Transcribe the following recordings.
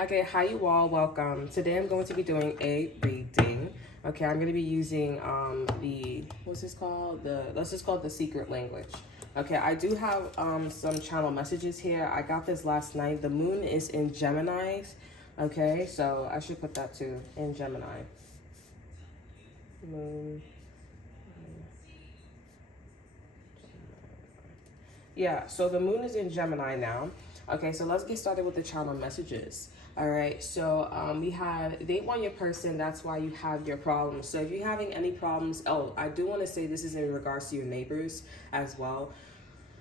Okay, hi you all, welcome. Today I'm going to be doing a reading. Okay, I'm going to be using what's this called? Let's just call it the secret language. Okay, I do have some channel messages here. I got this last night. The moon is in Gemini. Okay, so I should put that too, in Gemini. Moon. Yeah, so the moon is in Gemini now. Okay, so let's get started with the channel messages. All right, so we have, they want your person, that's why you have your problems. So if you're having any problems, oh, I do want to say this is in regards to your neighbors as well.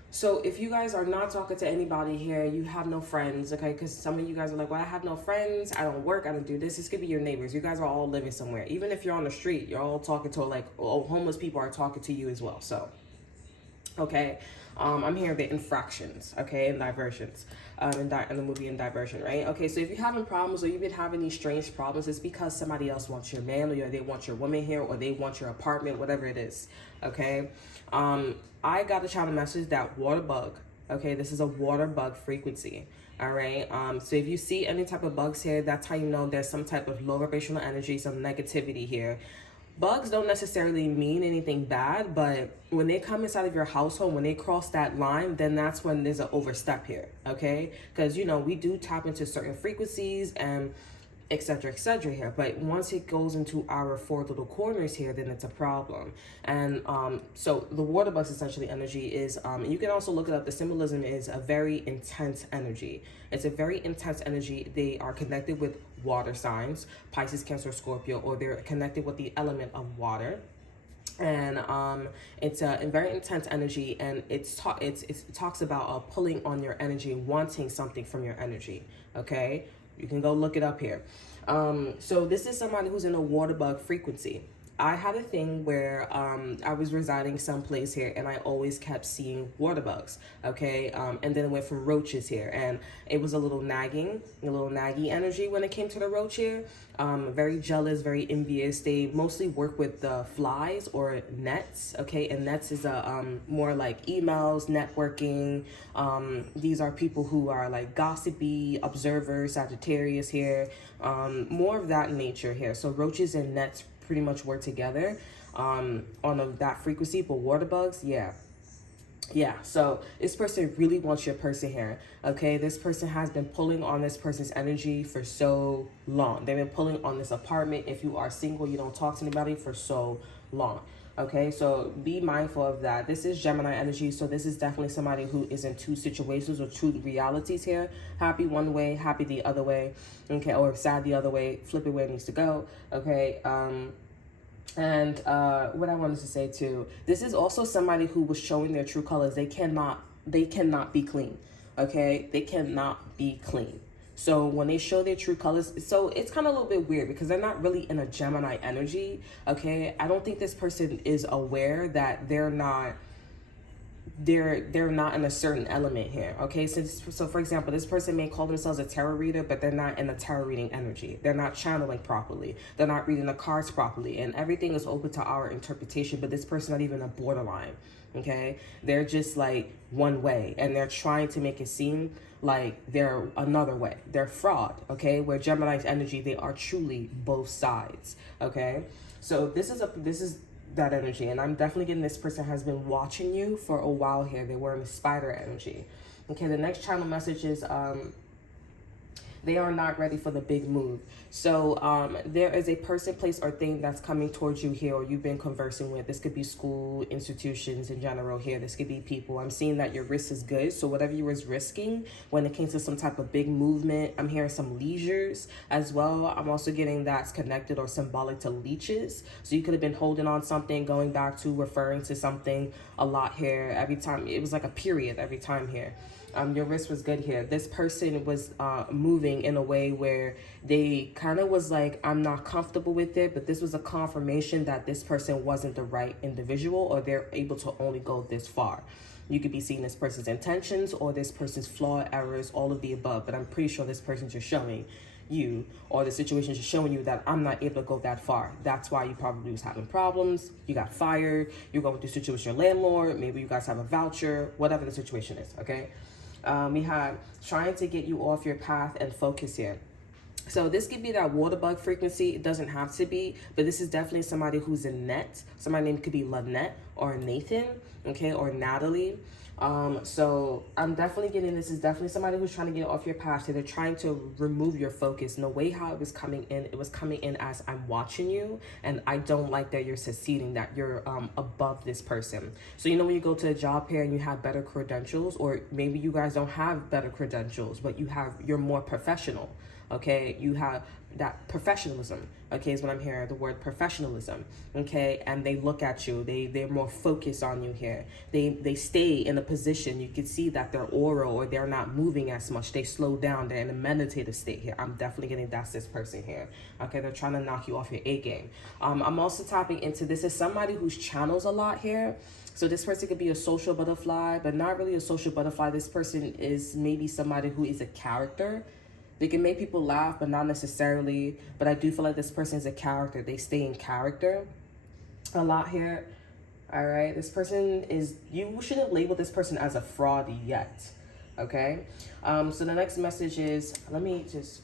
So if you guys are not talking to anybody here, you have no friends, okay? Because some of you guys are like, well, I have no friends, I don't work, I don't do this. This could be your neighbors. You guys are all living somewhere. Even if you're on the street, you're all talking to, like, oh, homeless people are talking to you as well. So, okay. I'm hearing the infractions, okay, and diversions, in the movie in Diversion, right? Okay, so if you're having problems or you've been having these strange problems, it's because somebody else wants your man, or they want your woman here, or they want your apartment, whatever it is, okay? I got a channel message that water bug, okay? This is a water bug frequency, all right? So if you see any type of bugs here, that's how you know there's some type of low vibrational energy, some negativity here. Bugs don't necessarily mean anything bad, but when they come inside of your household, when they cross that line, then that's when there's an overstep here, okay? Because, you know, we do tap into certain frequencies and etc here, but once it goes into our four little corners here, then it's a problem. And so the water bus essentially energy is you can also look it up. The symbolism is a very intense energy. It's a very intense energy. They are connected with water signs, Pisces, Cancer, Scorpio, or they're connected with the element of water. And it's a very intense energy, and it talks about pulling on your energy, wanting something from your energy, okay? You can go look it up here. So this is somebody who's in a water bug frequency. I had a thing where I was residing someplace here, and I always kept seeing water bugs, okay? And then it went from roaches here, and it was a little naggy energy when it came to the roach here. Very jealous, very envious. They mostly work with the flies or nets, okay? And nets is more like emails, networking. These are people who are like gossipy, observers, Sagittarius here. More of that nature here. So roaches and nets pretty much work together on that frequency, but water bugs, yeah, so this person really wants your person here, okay? This person has been pulling on this person's energy for so long. They've been pulling on this apartment. If you are single, you don't talk to anybody for so long, okay? So be mindful of that. This is Gemini energy, so this is definitely somebody who is in two situations or two realities here. Happy one way, happy the other way, okay? Or sad the other way, flip it where it needs to go, okay? And what I wanted to say too, this is also somebody who was showing their true colors. They cannot be clean, okay? They cannot be clean. So when they show their true colors, so it's kind of a little bit weird because they're not really in a Gemini energy, okay? I don't think this person is aware that they're not in a certain element here, okay? So for example, this person may call themselves a tarot reader, but they're not in a tarot reading energy. They're not channeling properly. They're not reading the cards properly, and everything is open to our interpretation, but this person not even a borderline, okay? They're just like one way, and they're trying to make it seem like they're another way. They're fraud, okay? Where Gemini's energy, they are truly both sides, okay? So this is that energy, and I'm definitely getting this person has been watching you for a while here. They were in the spider energy, okay? The next channel message is they are not ready for the big move. So there is a person, place, or thing that's coming towards you here, or you've been conversing with. This could be school, institutions in general here. This could be people. I'm seeing that your risk is good. So whatever you was risking when it came to some type of big movement, I'm hearing some leisures as well. I'm also getting that's connected or symbolic to leeches. So you could have been holding on something, going back to referring to something a lot here. Every time, it was like a period every time here. Your risk was good here. This person was moving in a way where they kind of was like, I'm not comfortable with it, but this was a confirmation that this person wasn't the right individual, or they're able to only go this far. You could be seeing this person's intentions or this person's flaw, errors, all of the above, but I'm pretty sure this person's just showing you, or the situation is showing you that I'm not able to go that far. That's why you probably was having problems. You got fired. You're going through a situation with your landlord. Maybe you guys have a voucher, whatever the situation is, okay? We have trying to get you off your path and focus here. So this could be that water bug frequency. It doesn't have to be, but this is definitely somebody who's a net. Somebody named could be Lynette or Nathan, okay, or Natalie. So I'm definitely getting, this is definitely somebody who's trying to get off your path. So they're trying to remove your focus. And the way how it was coming in, it was coming in as I'm watching you, and I don't like that you're succeeding, that you're above this person. So, you know, when you go to a job here and you have better credentials, or maybe you guys don't have better credentials, but you're more professional. Okay, you have that professionalism, okay, is what I'm hearing, the word professionalism, okay, and they look at you, they're more focused on you here, they stay in a position, you can see that their aura, or they're not moving as much, they slow down, they're in a meditative state here. I'm definitely getting that's this person here, okay, they're trying to knock you off your A game. I'm also tapping into, this is somebody who's channels a lot here. So this person could be a social butterfly, but not really a social butterfly. This person is maybe somebody who is a character. They can make people laugh, but not necessarily. But I do feel like this person is a character. They stay in character a lot here. All right. This person is, you shouldn't label this person as a fraud yet. Okay. So the next message is, let me just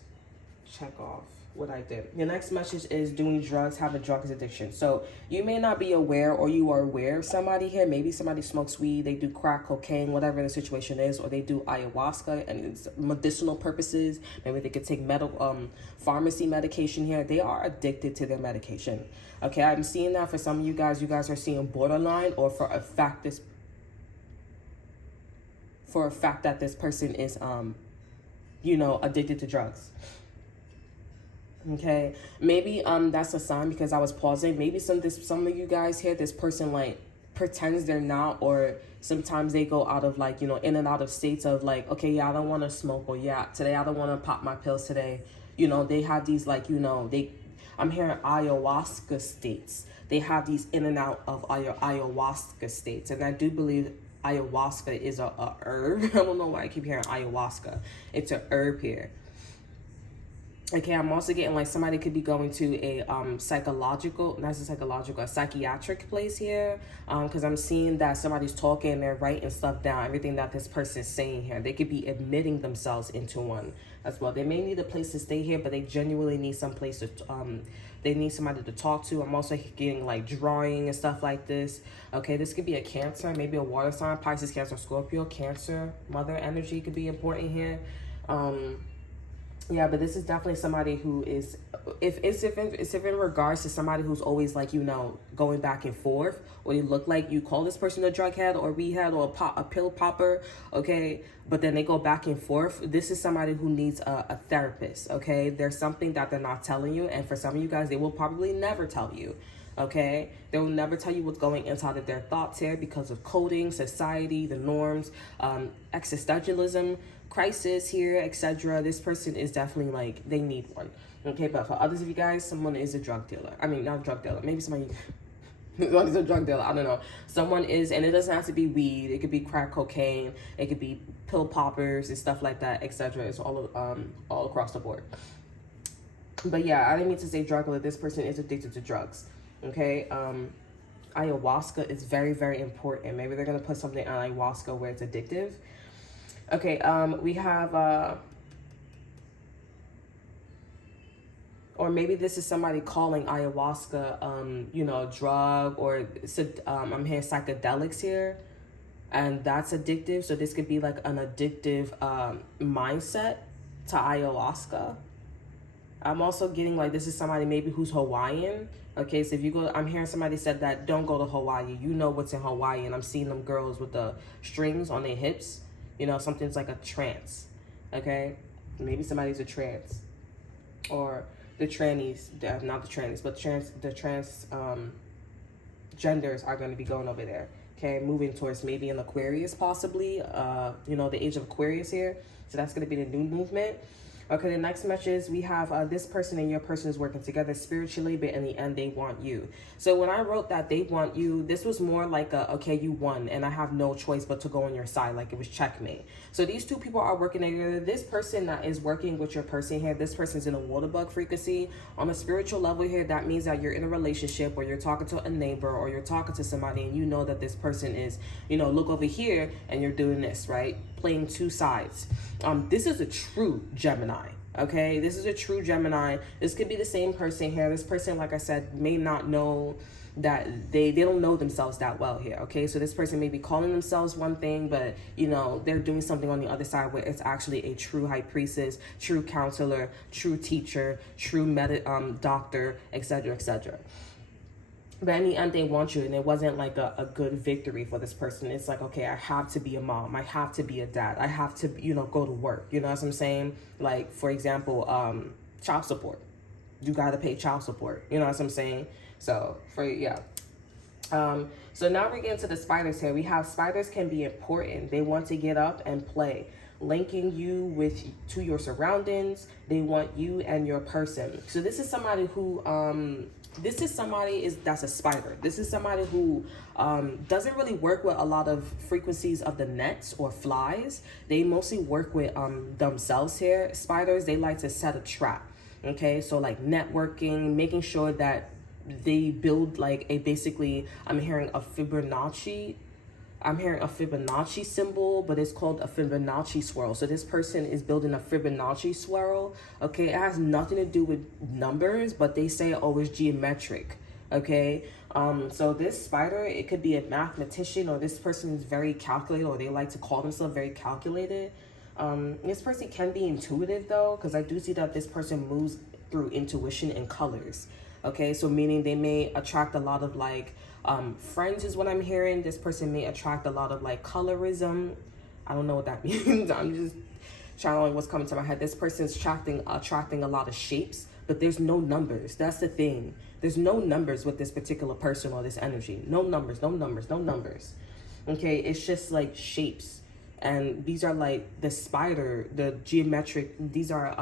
check off what I did. Your next message is doing drugs, having drugs addiction. So you may not be aware, or you are aware of somebody here. Maybe somebody smokes weed, they do crack, cocaine, whatever the situation is, or they do ayahuasca and it's medicinal purposes. Maybe they could take pharmacy medication here. They are addicted to their medication. Okay, I'm seeing that for some of you guys are seeing borderline, or for a fact that this person is you know, addicted to drugs. Okay, maybe that's a sign, because I was pausing. Maybe some of you guys here, this person like pretends they're not, or sometimes they go out of like, you know, in and out of states of like, okay, yeah, I don't want to smoke, or yeah, today I don't want to pop my pills today. You know, they have these like, you know, I'm hearing ayahuasca states. They have these in and out of ayahuasca states, and I do believe ayahuasca is a herb. I don't know why I keep hearing ayahuasca. It's a herb here. Okay, I'm also getting like somebody could be going to a a psychiatric place here, because I'm seeing that somebody's talking, they're writing stuff down, everything that this person is saying here. They could be admitting themselves into one as well. They may need a place to stay here, but they genuinely need some place to they need somebody to talk to. I'm also getting like drawing and stuff like this. Okay, this could be a Cancer, maybe a water sign, Pisces, Cancer, Scorpio, Cancer, mother energy could be important here. Yeah, but this is definitely somebody who is, if in regards to somebody who's always like, you know, going back and forth, or you look like you call this person a drug head or rehab or a pill popper, okay, but then they go back and forth. This is somebody who needs a therapist, okay? There's something that they're not telling you, and for some of you guys, they will probably never tell you. Okay, they will never tell you what's going inside of their thoughts here, because of coding, society, the norms, existentialism, crisis here, etc. This person is definitely like, they need one. Okay, but for others of you guys, someone is a drug dealer. I mean, not a drug dealer, maybe somebody is a drug dealer, I don't know. Someone is, and it doesn't have to be weed, it could be crack cocaine, it could be pill poppers and stuff like that, etc. It's all across the board. But yeah, I didn't mean to say drug dealer. This person is addicted to drugs. Okay, ayahuasca is very, very important. Maybe they're gonna put something on ayahuasca where it's addictive. Okay, we have or maybe this is somebody calling ayahuasca you know, a drug, or I'm hearing psychedelics here, and that's addictive. So this could be like an addictive mindset to ayahuasca. I'm also getting like, this is somebody maybe who's Hawaiian. Okay, so if you go, I'm hearing somebody said that don't go to Hawaii. You know what's in Hawaii, and I'm seeing them girls with the strings on their hips. You know, something's like a trance. Okay, maybe somebody's a trance, or the trannies, not the trannies, but the trans genders are going to be going over there. Okay, moving towards maybe an Aquarius, possibly. You know, the age of Aquarius here. So that's going to be the new movement. Okay, the next message, we have this person and your person is working together spiritually, but in the end, they want you. So when I wrote that they want you, this was more like okay, you won, and I have no choice but to go on your side, like it was checkmate. So these two people are working together. This person that is working with your person here, this person's in a water bug frequency. On a spiritual level here, that means that you're in a relationship, or you're talking to a neighbor, or you're talking to somebody, and you know that this person is, you know, look over here, and you're doing this, right? Playing two sides. This is a true Gemini. Okay, this is a true Gemini. This could be the same person here. This person, like I said, may not know that they don't know themselves that well here. Okay, so this person may be calling themselves one thing, but you know, they're doing something on the other side where it's actually a true high priestess, true counselor, true teacher, true doctor, etc., etc. But in the end, they want you, and it wasn't like a good victory for this person. It's like, okay, I have to be a mom, I have to be a dad, I have to, you know, go to work. You know what I'm saying? Like, for example, child support. You gotta pay child support. You know what I'm saying? So so now we get into the spiders here. We have spiders can be important. They want to get up and play, linking you to your surroundings. They want you and your person. So this is somebody who that's a spider. This is somebody who doesn't really work with a lot of frequencies of the nets or flies. They mostly work with themselves here. Spiders, they like to set a trap. Okay, so like networking, making sure that they build like I'm hearing a Fibonacci symbol, but it's called a Fibonacci swirl. So this person is building a Fibonacci swirl. Okay, it has nothing to do with numbers, but they say always geometric. Okay, so this spider, it could be a mathematician, or this person is very calculated, or they like to call themselves very calculated. This person can be intuitive though, because I do see that this person moves through intuition and colors. Okay, so meaning they may attract a lot of like friends is what I'm hearing. This person may attract a lot of like colorism. I don't know what that means. I'm just channeling what's coming to my head. This person's attracting a lot of shapes, but there's no numbers. That's the thing. There's no numbers with this particular person or this energy. No numbers, no numbers, no numbers. Okay, it's just like shapes. And these are like the spider, the geometric, these are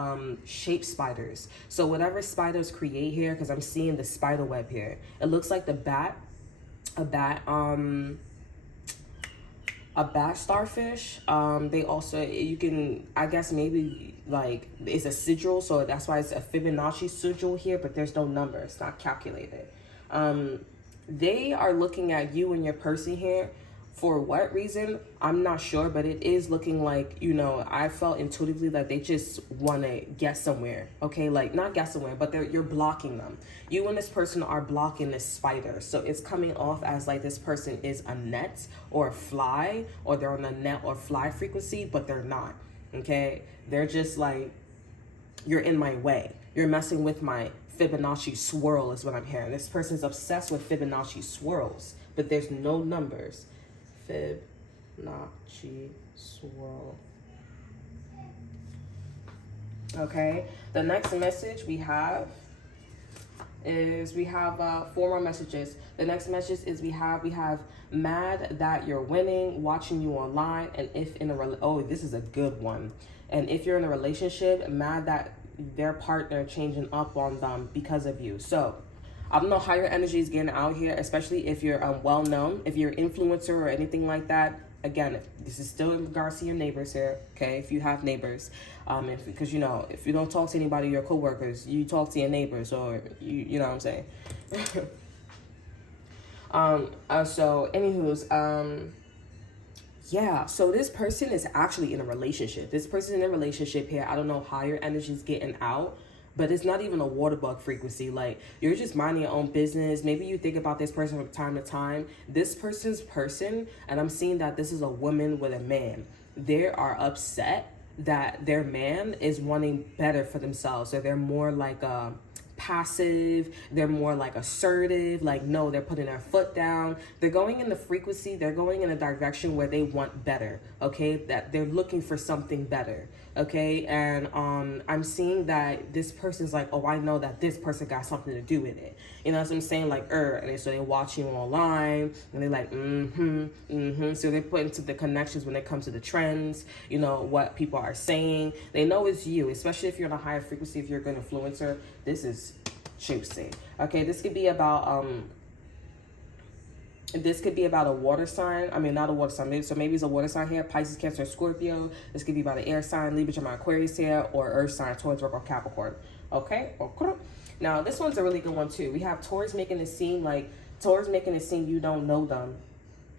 shape spiders. So whatever spiders create here, because I'm seeing the spider web here, it looks like a bat starfish. They also, you can, I guess maybe like it's a sigil, so that's why it's a Fibonacci sigil here, but there's no number, it's not calculated. They are looking at you and your person here. For what reason, I'm not sure, but it is looking like, you know, I felt intuitively that they just want to get somewhere. Okay, like not get somewhere, but you're blocking them. You and this person are blocking this spider. So it's coming off as like this person is a net or a fly, or they're on a net or fly frequency, but they're not. Okay, they're just like, you're in my way. You're messing with my Fibonacci swirl is what I'm hearing. This person's obsessed with Fibonacci swirls, but there's no numbers. Fibonacci swirl. Okay, the next message we have is four more messages. The next message is we have mad that you're winning, watching you online, and if in a this is a good one. And if you're in a relationship, mad that their partner changing up on them because of you. So I don't know how your energy is getting out here, especially if you're well known, if you're an influencer or anything like that. Again, this is still in regards to your neighbors here, okay? If you have neighbors, because you know, if you don't talk to anybody, your coworkers, you talk to your neighbors, or you know what I'm saying. So anywho's, yeah, so this person is actually in a relationship. This person in a relationship here. I don't know how your energy is getting out, but it's not even a water bug frequency. Like, you're just minding your own business. Maybe you think about this person from time to time. This person's person, and I'm seeing that this is a woman with a man. They are upset that their man is wanting better for themselves. So they're more like passive, they're more like assertive, like no, they're putting their foot down. They're going in the frequency, they're going in a direction where they want better, okay? That they're looking for something better. Okay, and I'm seeing that this person's like, oh, I know that this person got something to do with it. You know what I'm saying? Like, and so they're watching you online, and they're like, So they're putting to the connections when it comes to the trends, you know, what people are saying. They know it's you, especially if you're on a higher frequency, if you're a good influencer. This is juicy. Okay, this could be about a water sign. I mean, not a water sign. So maybe it's a water sign here. Pisces, Cancer, Scorpio. This could be about an air sign, Libra, Gemini, Aquarius here, or earth sign, Taurus, Virgo, Capricorn. Okay? Now, this one's a really good one, too. We have Taurus making it seem you don't know them.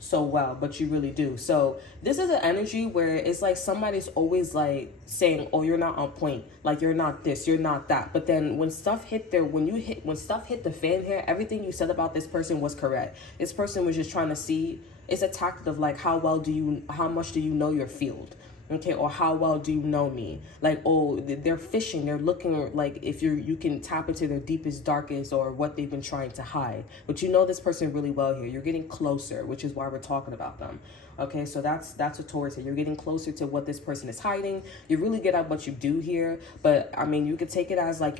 so well, but you really do. So this is an energy where it's like somebody's always like saying, oh, you're not on point, like you're not this, you're not that. But then when stuff hit when stuff hit the fan here, everything you said about this person was correct. This person was just trying to see, it's a tactic of like, how much do you know your field? Okay, or how well do you know me? Like, oh, they're fishing, they're looking like if you can tap into their deepest, darkest, or what they've been trying to hide. But you know this person really well here. You're getting closer, which is why we're talking about them. Okay, so that's a Taurus here. You're getting closer to what this person is hiding. You really get at what you do here. But I mean, you could take it as like,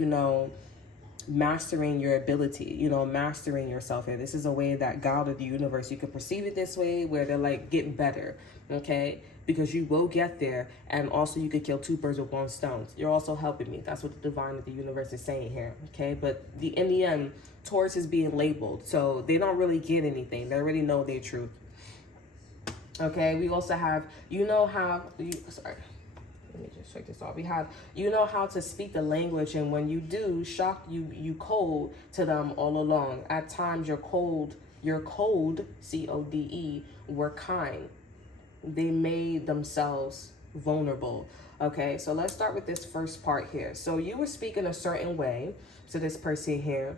mastering your ability, mastering yourself here. This is a way that God or the universe, you could perceive it this way, where they're like, get better, okay? Because you will get there, and also you could kill two birds with one stone. You're also helping me. That's what the divine of the universe is saying here, okay? But in the end, Taurus is being labeled, so they don't really get anything. They already know their truth, okay? We also have, sorry. Let me just check this off. We have, how to speak the language, and when you do, shock you cold to them all along. At times, you're cold, CODE, were kind. They made themselves vulnerable. Okay, so let's start with this first part here. So you were speaking a certain way to this person here.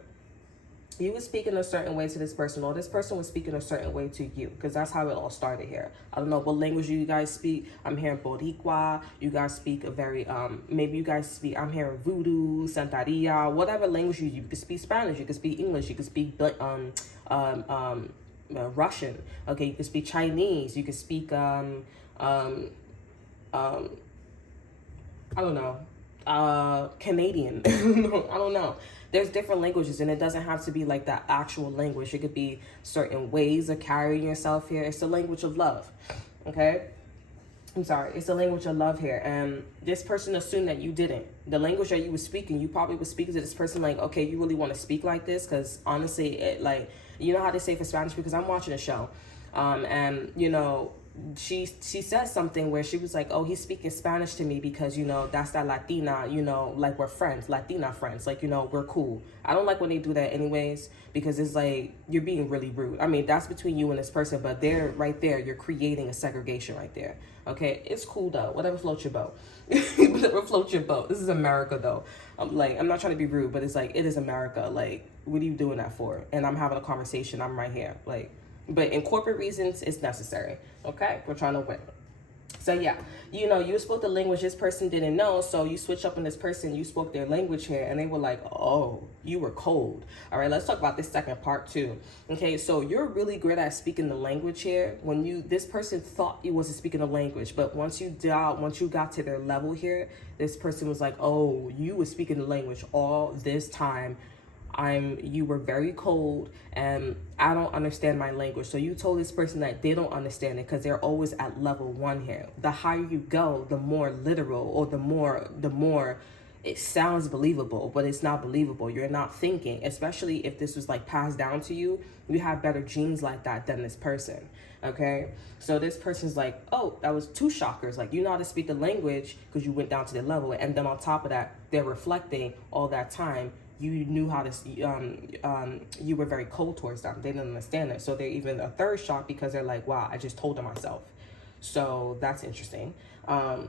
You were speaking a certain way to this person, or this person was speaking a certain way to you, because that's how it all started here. I don't know what language you guys speak. I'm hearing Boricua. You guys speak a very, maybe you guys speak, I'm hearing Voodoo, Santeria, whatever language you could speak Spanish, you could speak English, you could speak, Russian. Okay, you could speak Chinese. You could speak, I don't know, Canadian. I don't know. There's different languages, and it doesn't have to be like that actual language. It could be certain ways of carrying yourself here. It's the language of love, okay? I'm sorry. It's the language of love here. And this person assumed that you didn't. The language that you were speaking, you probably were speaking to this person like, okay, you really want to speak like this? Because honestly, you know how they say for Spanish, because I'm watching a show, and she said something where she was like, oh, he's speaking Spanish to me because, that's that Latina, like we're friends, Latina friends, like, we're cool. I don't like when they do that anyways, because it's like, you're being really rude. I mean, that's between you and this person, but they're right there. You're creating a segregation right there. Okay, it's cool though. Whatever floats your boat. Whatever floats your boat. This is America though. I'm not trying to be rude, but it's like, it is America. Like, what are you doing that for? And I'm having a conversation. I'm right here. Like, but in corporate reasons, it's necessary. Okay, we're trying to win. So yeah, you spoke the language this person didn't know, so you switch up on this person, you spoke their language here, and they were like, oh, you were cold. All right, let's talk about this second part too. Okay, so you're really good at speaking the language here. This person thought you wasn't speaking the language, but once you got to their level here, this person was like, oh, you were speaking the language all this time. You were very cold, and I don't understand my language. So you told this person that they don't understand it because they're always at level 1 here. The higher you go, the more literal, or the more it sounds believable, but it's not believable. You're not thinking, especially if this was like passed down to you. You have better genes like that than this person. Okay, so this person's like, oh, that was 2 shockers. Like, you know how to speak the language because you went down to their level, and then on top of that, they're reflecting all that time. You knew how to, you were very cold towards them. They didn't understand it. So they're even a third shock because they're like, wow, I just told them myself. So that's interesting. And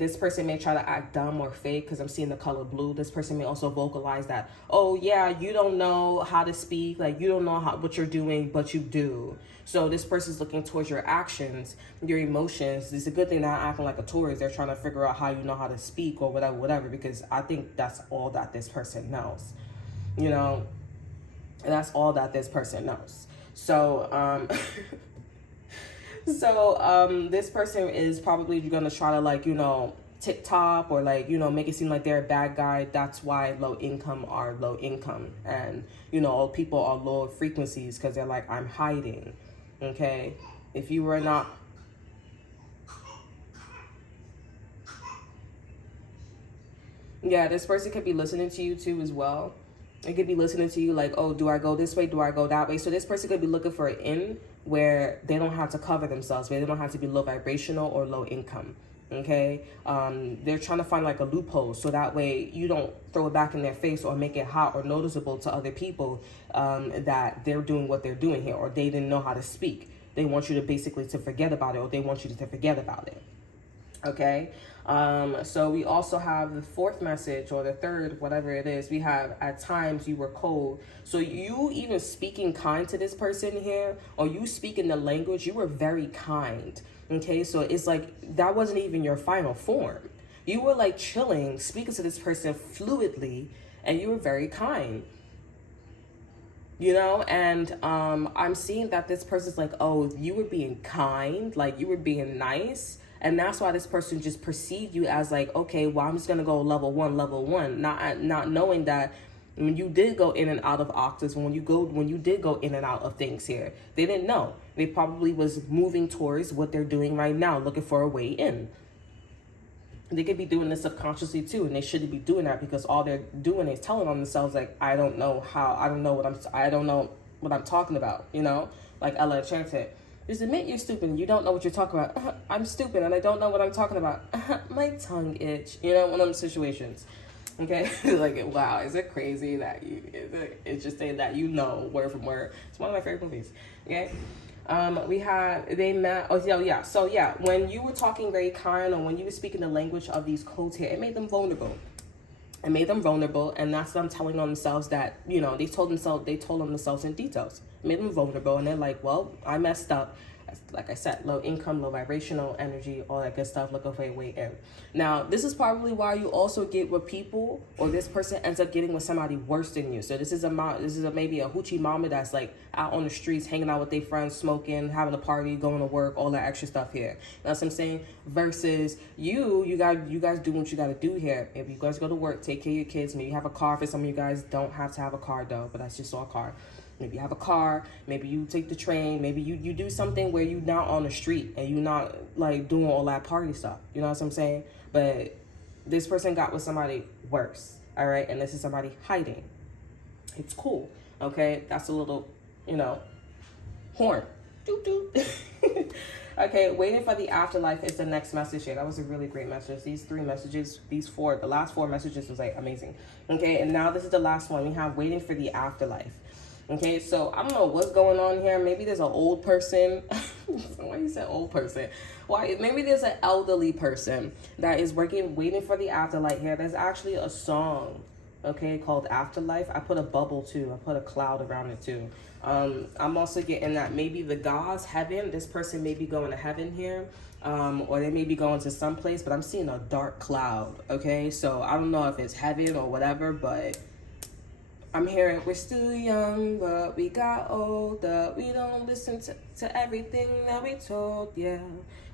this person may try to act dumb or fake because I'm seeing the color blue. This person may also vocalize that, oh yeah, you don't know how to speak, like you don't know what you're doing, but you do. So this person's looking towards your actions, your emotions. It's a good thing not acting like a tourist. They're trying to figure out how you know how to speak or whatever, because I think that's all that this person knows, and that's all that this person knows. So, this person is probably going to try to TikTok or make it seem like they're a bad guy. That's why low income are low income, and all people are low frequencies because they're like, I'm hiding. Okay, if you were not, yeah, this person could be listening to you too as well. It could be listening to you like, oh, do I go this way? Do I go that way? So this person could be looking for an in where they don't have to cover themselves, where they don't have to be low vibrational or low income. Okay, they're trying to find like a loophole so that way you don't throw it back in their face or make it hot or noticeable to other people, that they're doing what they're doing here, or they didn't know how to speak. They want you to basically to forget about it, or they want you to forget about it. Okay, so we also have the fourth message, or the third, whatever it is. We have, at times you were cold. So you even speaking kind to this person here, or you speaking the language, you were very kind. Okay, so it's like that wasn't even your final form. You were like chilling, speaking to this person fluidly, and you were very kind. You know, and I'm seeing that this person's like, oh, you were being kind, like you were being nice. And that's why this person just perceived you as like, okay, well, I'm just going to go level one, not knowing that when you did go in and out of octaves, when you did go in and out of things here, they didn't know. They probably was moving towards what they're doing right now, looking for a way in. They could be doing this subconsciously too, and they shouldn't be doing that, because all they're doing is telling on themselves like, I don't know what I'm talking about, you know, like Ella Enchanted. Just admit you're stupid and you don't know what you're talking about. I'm stupid and I don't know what I'm talking about. My tongue itch, you know, one of them situations. Okay, like, wow, is it crazy that it's just saying that, you know, word from word. It's one of my favorite movies. Okay, they met. Oh yeah. So yeah, when you were talking very kind, or when you were speaking the language of these codes here, it made them vulnerable. And that's them telling on themselves that, you know, they told on themselves in details. It made them vulnerable, and they're like, well, I messed up. Like I said, low income, low vibrational energy, all that good stuff, looking for a way in. Now, this is probably why you also get with people, or this person ends up getting with somebody worse than you. So this is maybe a hoochie mama that's like out on the streets, hanging out with their friends, smoking, having a party, going to work, all that extra stuff here. That's what I'm saying. Versus you guys do what you got to do here. If you guys go to work, take care of your kids. Maybe you have a car. For some of you guys, don't have to have a car though, but that's just all car. Maybe you have a car, maybe you take the train, maybe you do something where you're not on the street and you're not like doing all that party stuff. You know what I'm saying? But this person got with somebody worse, all right? And this is somebody hiding. It's cool, okay? That's a little, you know, horn. Doop, doop. Okay, waiting for the afterlife is the next message here. That was a really great message. These three messages, the last four messages was like amazing. Okay, and now this is the last one. We have waiting for the afterlife. Okay, so I don't know what's going on here. Maybe there's an old person. Why you said old person? Why? Maybe there's an elderly person that is waiting for the afterlife here. There's actually a song, okay, called Afterlife. I put a bubble too. I put a cloud around it too. I'm also getting that maybe the gods, heaven, this person may be going to heaven here. Or they may be going to some place, but I'm seeing a dark cloud, okay? So I don't know if it's heaven or whatever, but I'm hearing we're still young, but we got older. We don't listen to everything that we told, yeah.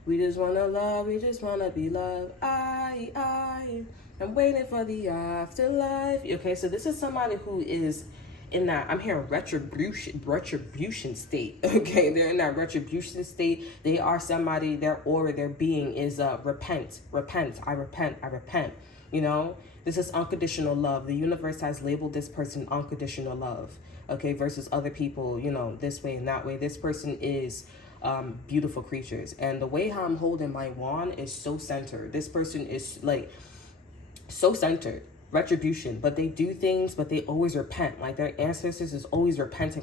We just want to love, we just want to be loved. I'm waiting for the afterlife. Okay, so this is somebody who is in that, I'm hearing retribution state. Okay, they're in that retribution state. They are somebody, their aura, their being is repent, I repent, you know. This is unconditional love. The universe has labeled this person unconditional love, okay, versus other people, you know, this way and that way. This person is beautiful creatures. And the way how I'm holding my wand is so centered. This person is like so centered. Retribution, but they do things, but they always repent. Like their ancestors is always repenting.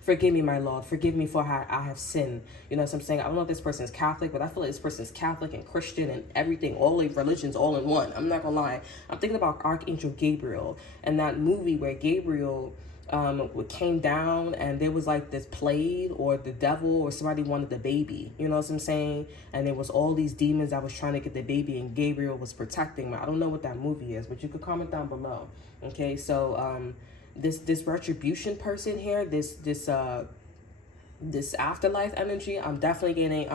Forgive me, my Lord. Forgive me for how I have sinned. You know what I'm saying? I don't know if this person is Catholic, but I feel like this person is Catholic and Christian and everything, all the religions all in one. I'm not gonna lie. I'm thinking about Archangel Gabriel and that movie where Gabriel came down and there was like this plague or the devil or somebody wanted the baby, you know what I'm saying? And there was all these demons that was trying to get the baby and Gabriel was protecting them. I don't know what that movie is, but you could comment down below. Okay, so this retribution person here, this afterlife energy, I'm definitely getting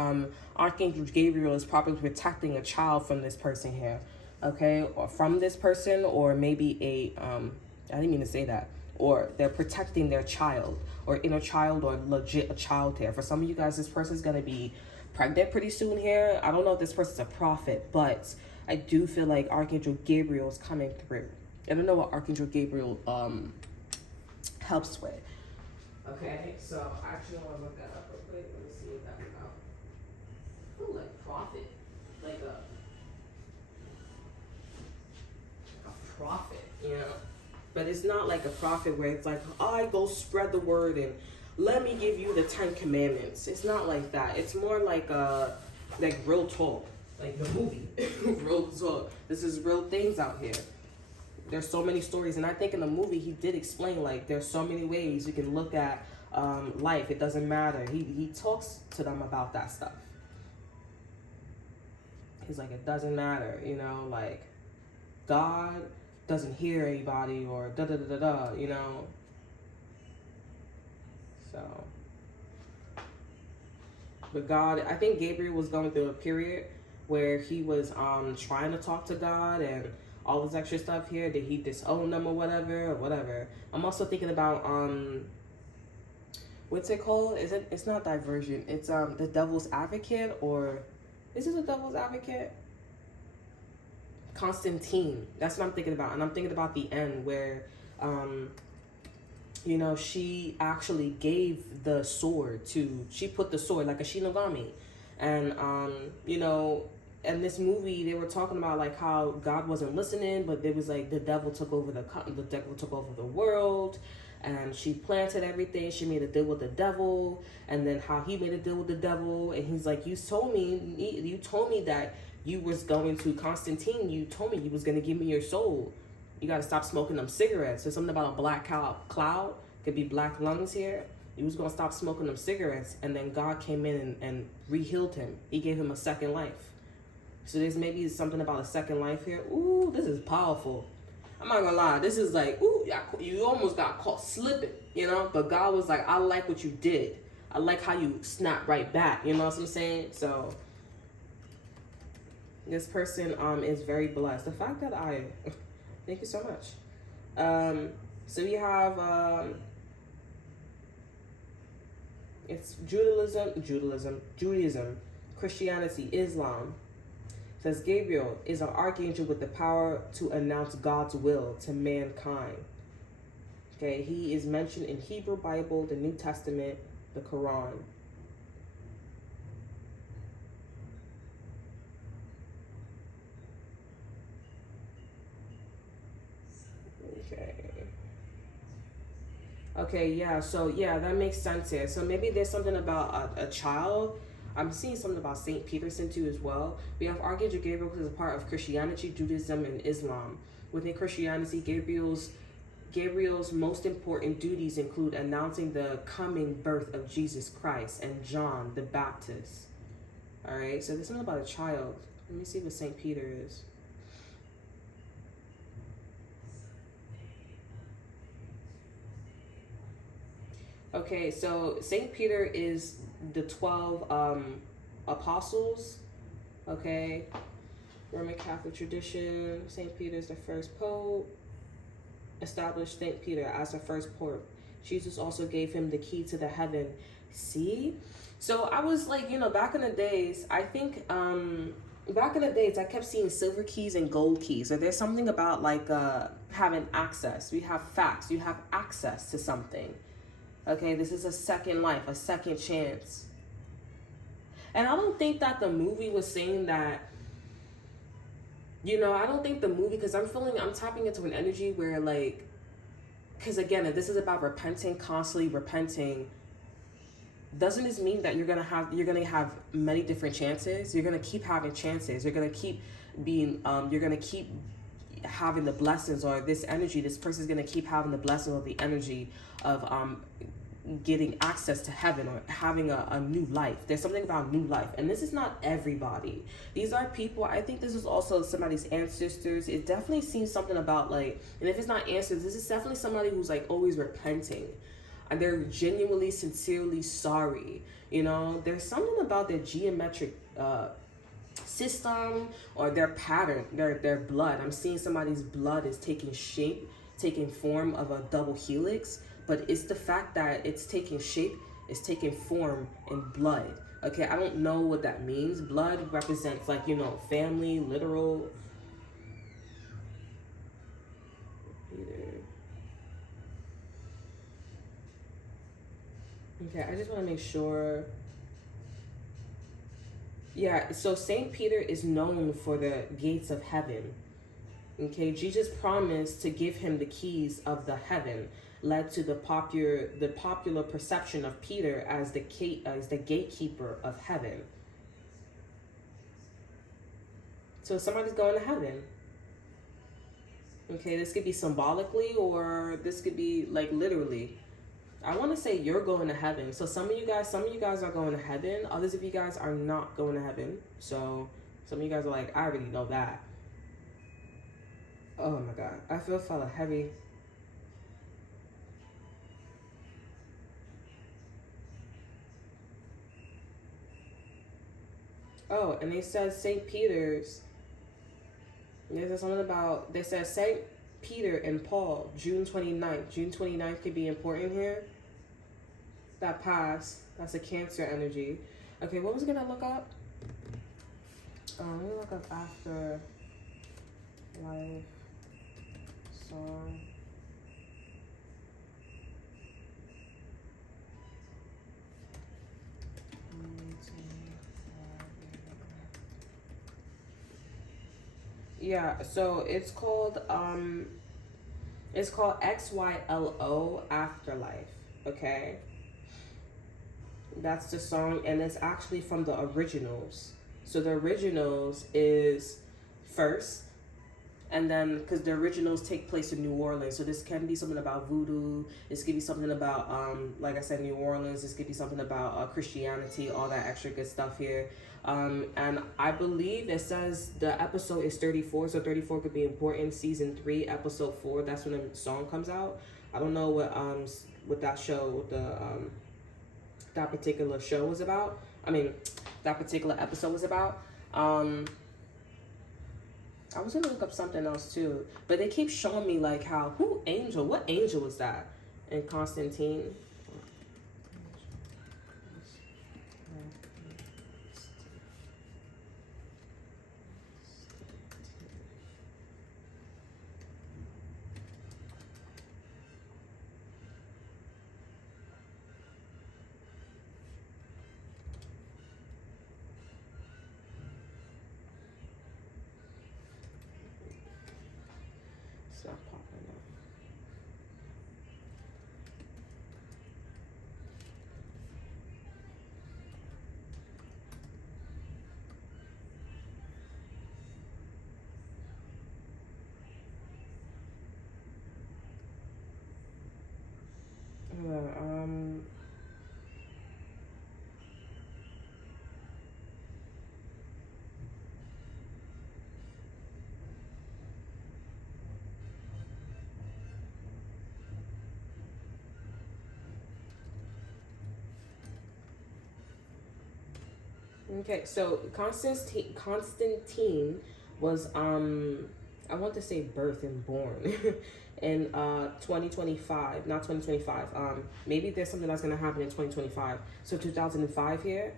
Archangel Gabriel is probably protecting a child from this person here, okay, or from this person, or maybe I didn't mean to say that, or they're protecting their child or inner child or legit a child here. For some of you guys, this person's going to be pregnant pretty soon here. I don't know if this person's a prophet, but I do feel like Archangel Gabriel is coming through. I don't know what Archangel Gabriel helps with. Okay, so I actually want to look that up real quick. Let me see what that's about. I feel like prophet. like a prophet, you know. But it's not like a prophet where it's like, I go spread the word and let me give you the 10 commandments. It's not like that. It's more like real talk, like the movie, real talk. This is real things out here. There's so many stories, and I think in the movie he did explain like there's so many ways you can look at life. It doesn't matter. He talks to them about that stuff. He's like, it doesn't matter, you know, like God doesn't hear anybody or da da da da da, you know. So, but God, I think Gabriel was going through a period where he was trying to talk to God and all this extra stuff here. Did he disown them or whatever? I'm also thinking about what's it called? It's not Divergent. It's the Devil's Advocate, or is it the Devil's Advocate? Constantine. That's what I'm thinking about. And I'm thinking about the end where you know, she actually gave the sword she put the sword like a Shinigami. And you know, in this movie they were talking about like how God wasn't listening, but there was like the devil took over the world, and she planted everything. She made a deal with the devil, and then how he made a deal with the devil, and he's like, you told me that you was going to Constantine, you told me you was going to give me your soul. You got to stop smoking them cigarettes. There's something about a black cloud. Could be black lungs here. He was going to stop smoking them cigarettes. And then God came in and re-healed him. He gave him a second life. So there's maybe something about a second life here. Ooh, this is powerful. I'm not going to lie. This is like, ooh, you almost got caught slipping, you know? But God was like, I like what you did. I like how you snapped right back. You know what I'm saying? So this person is very blessed. The fact that thank you so much. So we have, it's Judaism, Christianity, Islam. It says Gabriel is an archangel with the power to announce God's will to mankind. Okay, he is mentioned in Hebrew Bible, the New Testament, the Quran. Okay, yeah, so yeah, that makes sense here. So maybe there's something about a child. I'm seeing something about St. Peterson too as well. We have Archangel Gabriel, who is a part of Christianity, Judaism, and Islam. Within Christianity, Gabriel's most important duties include announcing the coming birth of Jesus Christ and John the Baptist. All right, so there's something about a child. Let me see what St. Peter is. Okay, so St. Peter is the 12 apostles, okay? Roman Catholic tradition, St. Peter is the first pope, established St. Peter as the first pope. Jesus also gave him the key to the heaven. See? So I was like, you know, back in the days, I think, back in the days, I kept seeing silver keys and gold keys. So there's something about like having access. We have facts. You have access to something. Okay, this is a second life, a second chance. And I don't think that the movie was saying that, you know, I don't think the movie, because I'm tapping into an energy where like, because again, if this is about repenting, constantly repenting, doesn't this mean that you're gonna have many different chances? You're gonna keep having chances. You're gonna keep being, you're gonna keep having the blessings, or this energy, this person's gonna keep having the blessing of the energy of getting access to heaven or having a new life. There's something about new life, and this is not everybody. These are people, I think this is also somebody's ancestors. It definitely seems something about like, and if it's not ancestors, this is definitely somebody who's like always repenting and they're genuinely, sincerely sorry. You know, there's something about their geometric system or their pattern, their blood. I'm seeing somebody's blood is taking shape, taking form of a double helix, but it's the fact that it's taking shape, it's taking form in blood. Okay, I don't know what that means. Blood represents like, you know, family, literal. Okay, I just want to make sure. Yeah, so Saint Peter is known for the gates of heaven. Okay, Jesus promised to give him the keys of the heaven, led to the popular perception of Peter as the gatekeeper of heaven. So somebody's going to heaven. Okay, this could be symbolically or this could be like literally. I want to say you're going to heaven. So some of you guys are going to heaven. Others of you guys are not going to heaven. So some of you guys are like, I already know that. Oh my God, I feel fella heavy. Oh, and they said St. Peter's. They said something about, they said St. Peter and Paul, June 29th. June 29th could be important here. That pass, that's a Cancer energy. Okay, what was I gonna look up? Let me look up after life song. Yeah, so it's called XYLO Afterlife, okay? That's the song, and it's actually from the originals. So the originals is first, and then because the originals take place in New Orleans, so this can be something about voodoo. This could be something about like I said, New Orleans. This could be something about Christianity, all that extra good stuff here. And I believe it says the episode is 34, so 34 could be important. Season 3, episode 4. That's when the song comes out. I don't know what that show, that particular show was about. I mean, that particular episode was about. I was gonna look up something else too, but they keep showing me like what angel was that in Constantine? It's not popping up. Okay, so Constantine was I want to say birth and born in 2025, not 2025. Maybe there's something that's gonna happen in 2025. So 2005 here.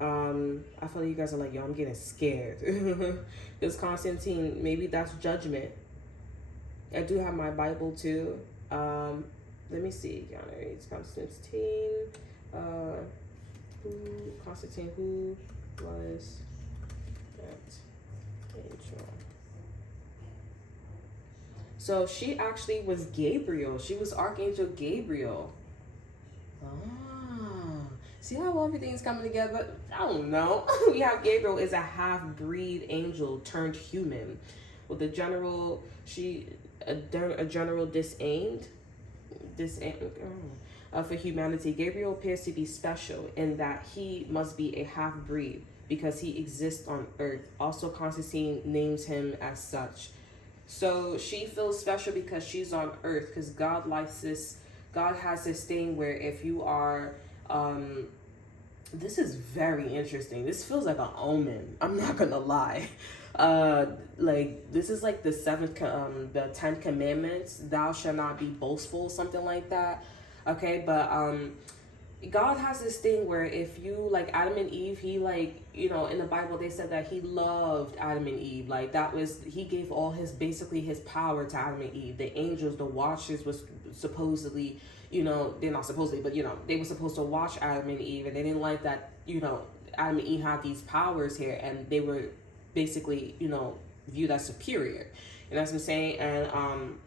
I feel like you guys are like, yo, I'm getting scared. Because Constantine, maybe that's judgment. I do have my Bible too. Let me see. It's Constantine. Constantine, who was that angel? So she actually was Gabriel. She was Archangel Gabriel. See how everything's coming together? I don't know. We have Gabriel is a half-breed angel turned human. With a general disdain for humanity. Gabriel appears to be special in that he must be a half-breed because he exists on Earth. Also, Constantine names him as such. So she feels special because she's on Earth, because God likes this. God has this thing where if you are, this is very interesting. This feels like an omen. I'm not gonna lie. Like this is like the 10 commandments. Thou shalt not be boastful, something like that. Okay, but God has this thing where if you, like Adam and Eve, he like, you know, in the Bible, they said that he loved Adam and Eve. Like that was, he gave all basically his power to Adam and Eve. The angels, the watchers was supposedly, you know, they're not supposedly, but you know, they were supposed to watch Adam and Eve, and they didn't like that, you know, Adam and Eve had these powers here, and they were basically, you know, viewed as superior. You know what I'm saying? And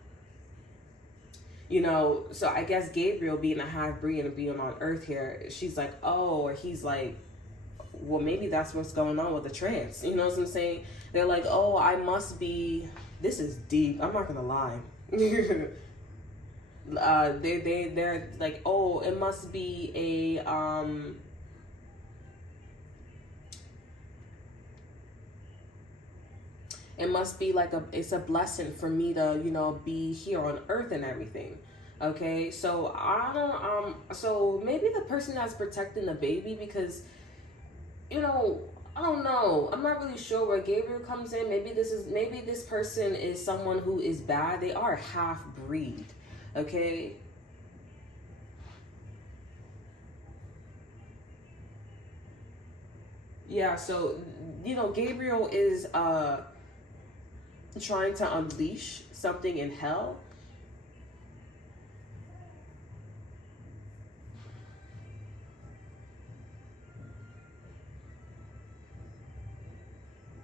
you know, so I guess Gabriel being a half-breed and being on Earth here, she's like, oh, or he's like, well, maybe that's what's going on with the trans. You know what I'm saying? They're like, oh, I must be. This is deep. I'm not gonna lie. They're like, oh, it must be a it must be like it's a blessing for me to, you know, be here on Earth and everything. Okay, so I don't so maybe the person that's protecting the baby, because, you know, I don't know. I'm not really sure where Gabriel comes in. Maybe this person is someone who is bad. They are half breed. Okay. Yeah, so, you know, Gabriel is trying to unleash something in hell.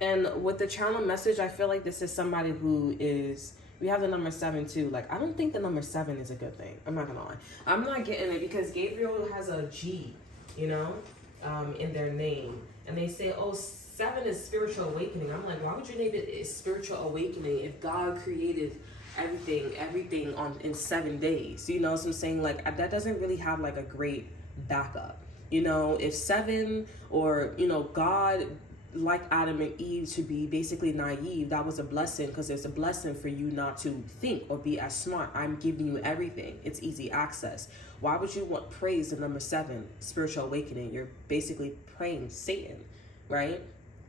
And with the channel message, I feel like this is somebody who is, we have the number 7 too. Like, I don't think the number 7 is a good thing. I'm not gonna lie. I'm not getting it because Gabriel has a G, you know, in their name. And they say, oh, 7 is spiritual awakening. I'm like, why would you name it spiritual awakening if God created everything in 7 days? You know what I'm saying? Like, that doesn't really have like a great backup. You know, if 7, or, you know, God, like Adam and Eve, to be basically naive, that was a blessing, because it's a blessing for you not to think or be as smart. I'm giving you everything. It's easy access. Why would you want praise the number 7, spiritual awakening? You're basically praying Satan, right?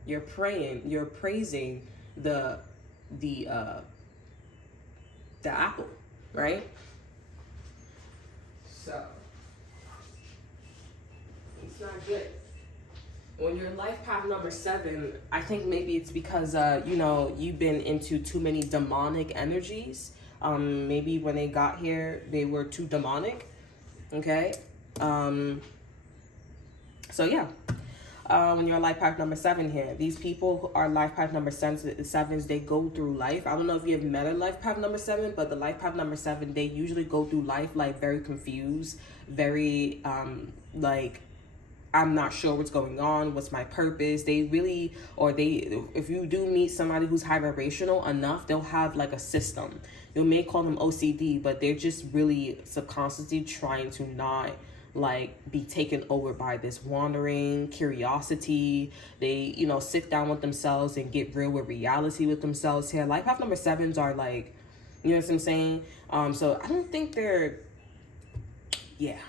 You're praising the apple, right? So it's not good. When you're life path number 7, I think maybe it's because, you know, you've been into too many demonic energies. Maybe when they got here, they were too demonic. Okay. So yeah. When you're life path number 7 here, these people who are life path number 7s, they go through life. I don't know if you have met a life path number 7, but the life path number 7, they usually go through life like very confused, very like, I'm not sure what's going on, what's my purpose. They really, if you do meet somebody who's high vibrational enough, they'll have like a system. You may call them OCD, but they're just really subconsciously trying to not like be taken over by this wandering curiosity. They, you know, sit down with themselves and get real with reality with themselves here. Life path number 7s are like, you know what I'm saying? So I don't think they're, yeah.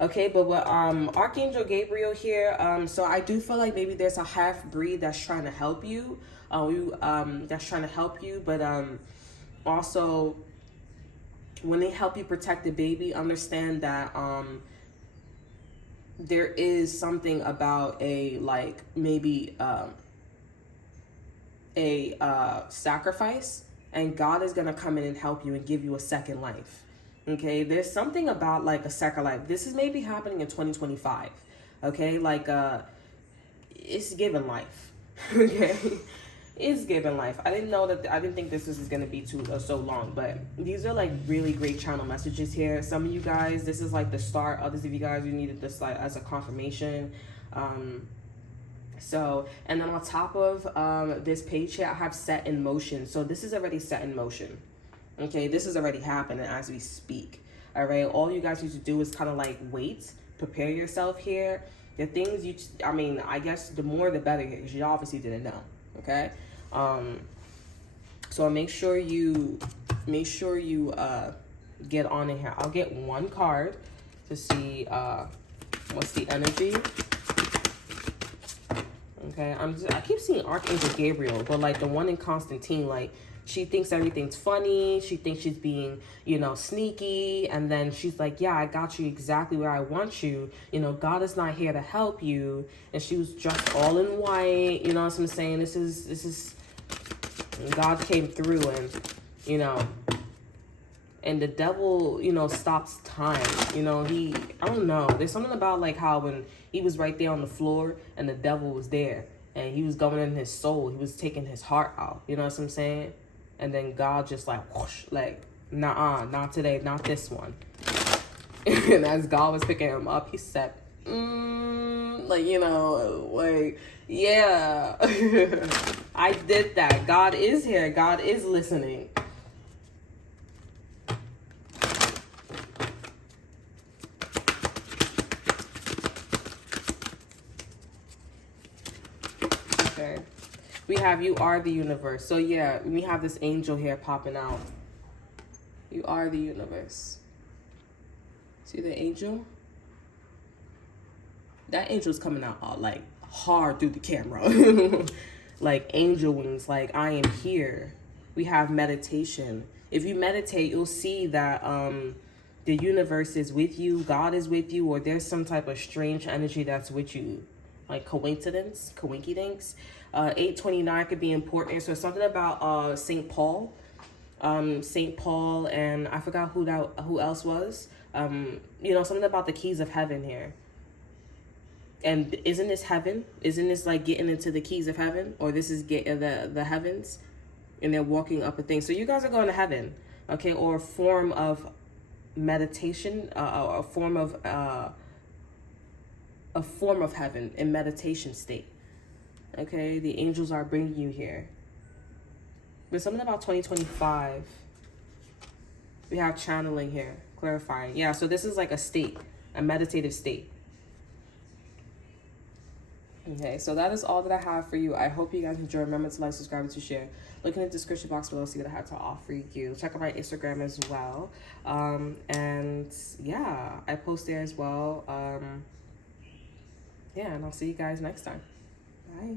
Okay, but what Archangel Gabriel here, so I do feel like maybe there's a half breed that's trying to help you. That's trying to help you, but also when they help you protect the baby, understand that there is something about a like maybe a sacrifice, and God is gonna come in and help you and give you a second life. Okay, there's something about like a second life. This is maybe happening in 2025. Okay, like it's given life. Okay, it's given life. I didn't think this is gonna be so long, but these are like really great channel messages here. Some of you guys, this is like the start. Others of you guys, you needed this like as a confirmation. So, and then on top of this page here, I have set in motion. So this is already set in motion. Okay, this is already happening as we speak. All right, all you guys need to do is kind of like wait, prepare yourself here. The things I mean, I guess the more the better, because you obviously didn't know. Okay, so make sure you get on in here. I'll get one card to see what's the energy. Okay, I keep seeing Archangel Gabriel, but like the one in Constantine, like, she thinks everything's funny. She thinks she's being, you know, sneaky. And then she's like, yeah, I got you exactly where I want you. You know, God is not here to help you. And she was dressed all in white. You know what I'm saying? This is, God came through and, you know, and the devil, you know, stops time. You know, I don't know. There's something about like how when he was right there on the floor and the devil was there and he was going in his soul, he was taking his heart out. You know what I'm saying? And then God just like, whoosh, like, nah, not today, not this one. And as God was picking him up, he said, like, you know, like, yeah, I did that. God is here. God is listening. Okay. We have you are the universe. So yeah, we have this angel here popping out. You are the universe. See the angel? That angel's coming out like hard through the camera. Like angel wings, like I am here. We have meditation. If you meditate, you'll see that the universe is with you, God is with you, or there's some type of strange energy that's with you. Like coincidence, coinkydinks. 829 could be important. So something about St. Paul. St. Paul, and I forgot who else was. You know, something about the keys of heaven here. And isn't this heaven? Isn't this like getting into the keys of heaven? Or this is the heavens, and they're walking up a thing. So you guys are going to heaven, okay? Or a form of meditation, a form of heaven in meditation state. Okay, the angels are bringing you here. But something about 2025. We have channeling here, clarifying. Yeah, so this is like a state, a meditative state. Okay, so that is all that I have for you. I hope you guys enjoy. Remember to like, subscribe, and to share. Look in the description box below, see what I have to offer you. Check out my Instagram as well. And yeah, I post there as well. Yeah, and I'll see you guys next time. Bye.